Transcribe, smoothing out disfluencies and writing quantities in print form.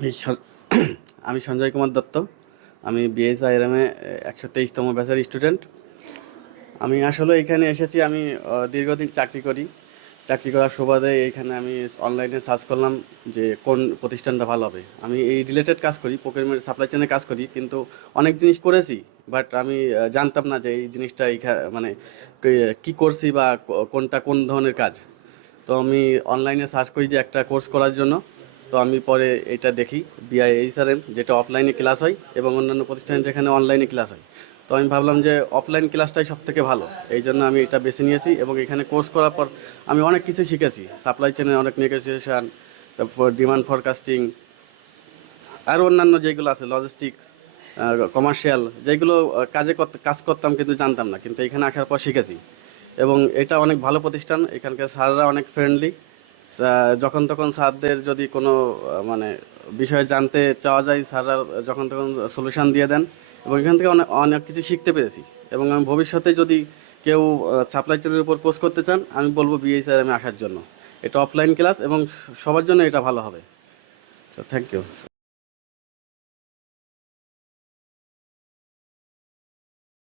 আমি স- আমি সঞ্জয় কুমার দত্ত। আমি বিএসআইআরএমে 123তম ব্যাচের স্টুডেন্ট। আমি আসলে এখানে এসেছি, আমি দীর্ঘদিন চাকরি করি। চাকরি করার সুবাদে এইখানে আমি অনলাইনে সার্চ করলাম যে কোন প্রতিষ্ঠানটা ভালো হবে। আমি এই রিলেটেড কাজ করি, প্রোকিউরমেন্ট সাপ্লাই চেনে কাজ করি, কিন্তু অনেক জিনিস করেছি। বাট আমি জানতাম না যে এই জিনিসটা মানে কি করছি বা কোনটা কোন ধরনের কাজ। তো আমি অনলাইনে সার্চ করি যে একটা কোর্স করার জন্য। তো আমি পরে এটা দেখি, বিআইএইচআরএম, যেটা অফলাইনে ক্লাস হয় এবং অন্যান্য প্রতিষ্ঠানে যেখানে অনলাইনে ক্লাস হয়। তো আমি ভাবলাম যে অফলাইন ক্লাসটাই সব থেকে ভালো। এই জন্য আমি এটা বেছে নিয়েছি এবং এখানে কোর্স করার পর আমি অনেক কিছু শিখেছি। সাপ্লাই চেনের অনেক নেগোসিয়েশান, তারপর ডিমান্ড ফরকাস্টিং, আর অন্যান্য যেগুলো আছে লজিস্টিক্স, কমার্শিয়াল, যেগুলো কাজ করতাম কিন্তু জানতাম না, কিন্তু এখানে আসার পর শিখেছি। এবং এটা অনেক ভালো প্রতিষ্ঠান, এখানকার স্যাররা অনেক ফ্রেন্ডলি। যখন তখন স্যারদের যদি কোনো মানে বিষয় জানতে চাওয়া যায়, স্যাররা যখন তখন সলিউশন দিয়ে দেন। এবং এখান থেকে অনেক অনেক কিছু শিখতে পেরেছি। এবং আমি ভবিষ্যতে যদি কেউ সাপ্লাই চেনের উপর কোর্স করতে চান, আমি বলবো বিএসআর আমি আসার জন্য। এটা অফলাইন ক্লাস এবং সবার জন্য এটা ভালো হবে। তো থ্যাংক ইউ।